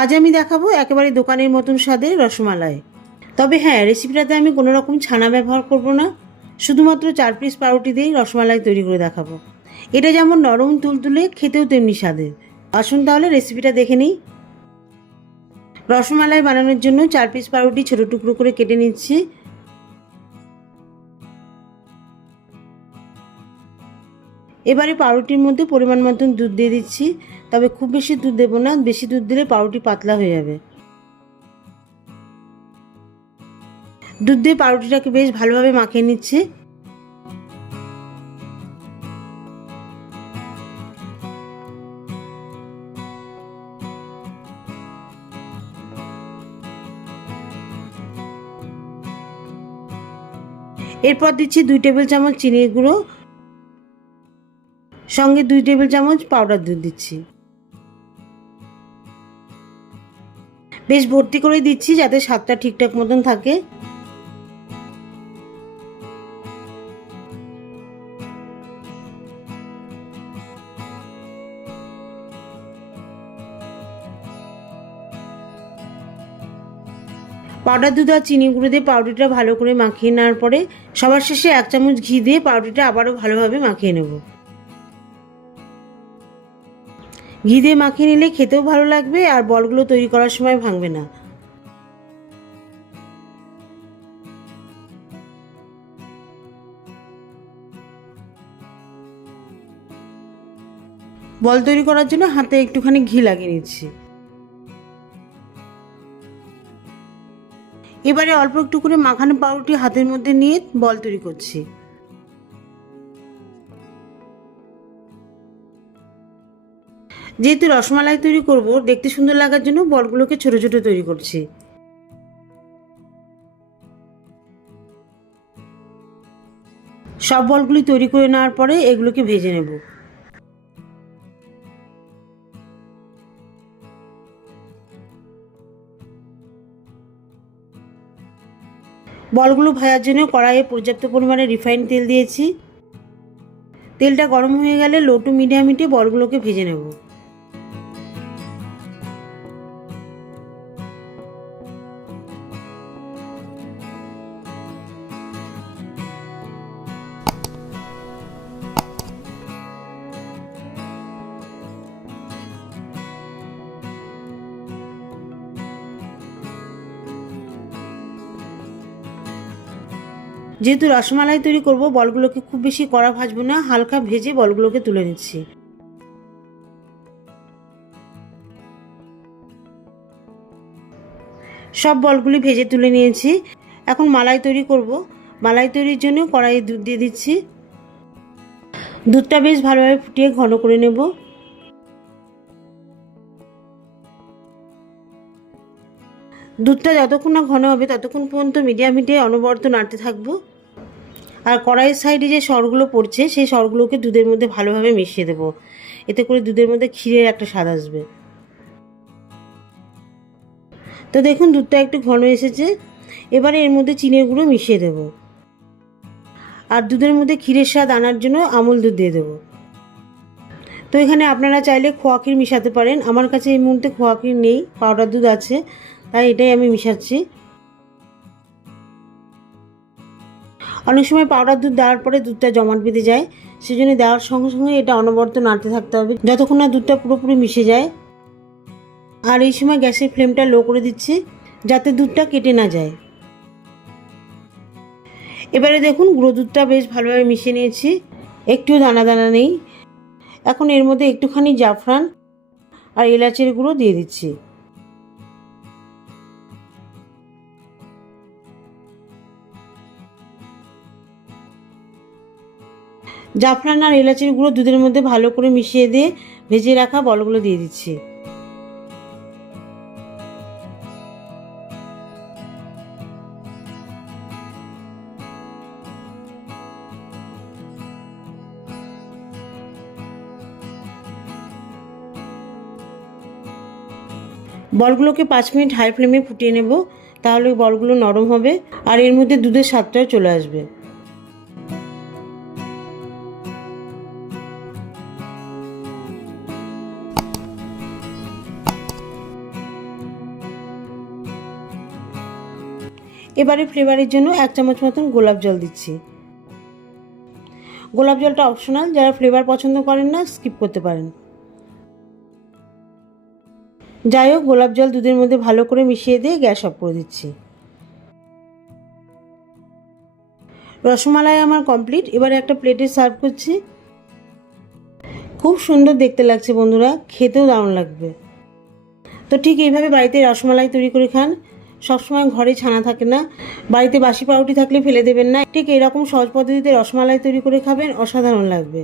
আজ আমি দেখাবো একেবারে দোকানের মতন স্বাদের রসমালাই। তবে হ্যাঁ, রেসিপিটাতে আমি কোনো রকম ছানা ব্যবহার করব না, শুধুমাত্র 4 পিস পাউরুটি দিয়েই রসমালাই তৈরি করে দেখাবো। এটা যেমন নরম তুলতুলে, খেতেও তেমনি স্বাদের। আসুন তাহলে রেসিপিটা দেখে নিই। রসমালাই বানানোর জন্য 4 পিস পাউরুটি ছোটো টুকরো করে কেটে নিচ্ছি। এবারে পাউরুটির মধ্যে পরিমাণ মতন দুধ দিয়ে দিচ্ছি, তবে খুব বেশি দুধ দেবো না, বেশি দুধ দিলে পাউরুটি পাতলা হয়ে যাবে। দুধ দিয়ে পাউরুটিটাকে বেশ ভালোভাবে মাখিয়ে নিচ্ছি। এরপর দিচ্ছি 2 টেবিল চামচ চিনির গুঁড়ো, সঙ্গে 2 টেবিল চামচ পাউডার দুধ দিচ্ছি। বেশ ভর্তি করে দিচ্ছি যাতে স্বাদটা ঠিকঠাক মতন থাকে। পাউডার দুধ আর চিনি গুঁড়ো দিয়ে পাউরুটিটা ভালো করে মাখিয়ে নেওয়ার পরে সবার শেষে 1 চামচ ঘি দিয়ে পাউরুটিটা আবারও ভালোভাবে মাখিয়ে নেব। ঘি দিয়ে মাখিয়ে নিলে খেতেও ভালো লাগবে আর বলগুলো তৈরি করার সময় ভাঙবে না। বল তৈরি করার জন্য হাতে একটুখানি ঘি লাগিয়ে নিচ্ছি। এবারে অল্প একটু করে মাখানো পাউরুটি হাতের মধ্যে নিয়ে বল তৈরি করছি। যেহেতু রসমালাই তৈরি করব, দেখতে সুন্দর লাগার জন্য বলগুলোকে ছোট ছোট তৈরি করছি। সব বলগুলি তৈরি করে নেওয়ার পরে এগুলোকে ভেজে নেব। বলগুলো ভাজার জন্য কড়াইয়ে পর্যাপ্ত পরিমাণে রিফাইন্ড তেল দিয়েছি। তেলটা গরম হয়ে গেলে লো টু মিডিয়াম হিটে বলগুলোকে ভেজে নেব। যেহেতু রসমালাই তৈরি করব, বলগুলোকে খুব বেশি কড়া ভাজবো না, হালকা ভেজে বলগুলোকে তুলে নিচ্ছি। সব বলগুলি ভেজে তুলে নিয়েছি। এখন মালাই তৈরি করব। মালাই তৈরির জন্য কড়াইয়ে দুধ দিয়ে দিচ্ছি। দুধটা বেশ ভালোভাবে ফুটিয়ে ঘন করে নেব। দুধটা যতক্ষণ না ঘন হবে ততক্ষণ পর্যন্ত মিডিয়াম হিটে অনবরত নাড়তে থাকবো। আর কড়াইয়ের সাইডে যে সরগুলো পড়ছে সেই সরগুলোকে দুধের মধ্যে ভালোভাবে মিশিয়ে দেবো, এতে করে দুধের মধ্যে ক্ষীরের একটা স্বাদ আসবে। তো দেখুন দুধটা একটু ঘন এসেছে। এবারে এর মধ্যে চিনির গুঁড়ো মিশিয়ে দেব, আর দুধের মধ্যে ক্ষীরের স্বাদ আনার জন্য আমুল দুধ দিয়ে দেবো। তো এখানে আপনারা চাইলে খোয়া ক্ষীর মিশাতে পারেন। আমার কাছে এই মুহূর্তে খোয়া ক্ষীর নেই, পাউডার দুধ আছে, তাই এটাই আমি মিশাচ্ছি। অনেক সময় পাউডার দুধ দেওয়ার পরে দুধটা জমাট বেঁধে যায়, সেজন্য দেওয়ার সঙ্গে সঙ্গে এটা অনবরত নাড়তে থাকতে হবে যতক্ষণ না দুধটা পুরোপুরি মিশে যায়। আর এই সময় গ্যাসের ফ্লেমটা লো করে দিচ্ছি যাতে দুধটা কেটে না যায়। এবারে দেখুন গুঁড়ো দুধটা বেশ ভালোভাবে মিশিয়ে নিয়েছি, একটুও দানা দানা নেই। এখন এর মধ্যে একটুখানি জাফরান আর এলাচের গুঁড়ো দিয়ে দিচ্ছি। জাফরান আর এলাচের গুঁড়ো দুধের মধ্যে ভালো করে মিশিয়ে দিয়ে ভেজে রাখা বলগুলো দিয়ে দিচ্ছি। বলগুলোকে 5 মিনিট হাই ফ্লেমে ফুটিয়ে নেব, তাহলে বলগুলো নরম হবে আর এর মধ্যে দুধের স্বাদটাও চলে আসবে। এবারে ফ্লেভারের জন্য 1 চামচ মতন গোলাপ জল দিচ্ছি। গোলাপ জলটা অপশনাল, যারা ফ্লেভার পছন্দ করেন না স্কিপ করতে পারেন। যাই হোক, গোলাপ জল দুধের মধ্যে ভালো করে মিশিয়ে দিয়ে গ্যাস অফ করে দিচ্ছি। রসমালাই আমার কমপ্লিট। এবারে একটা প্লেটে সার্ভ করছি। খুব সুন্দর দেখতে লাগছে বন্ধুরা, খেতেও দারুণ লাগবে। তো ঠিক এইভাবে বাড়িতে রসমালাই তৈরি করে খান। সবসময় ঘরে ছানা থাকে না, বাড়িতে বাসি পাউরুটি থাকলে ফেলে দেবেন না। ঠিক এরকম সহজ পদ্ধতিতে রসমালাই তৈরি করে খাবেন, অসাধারণ লাগবে।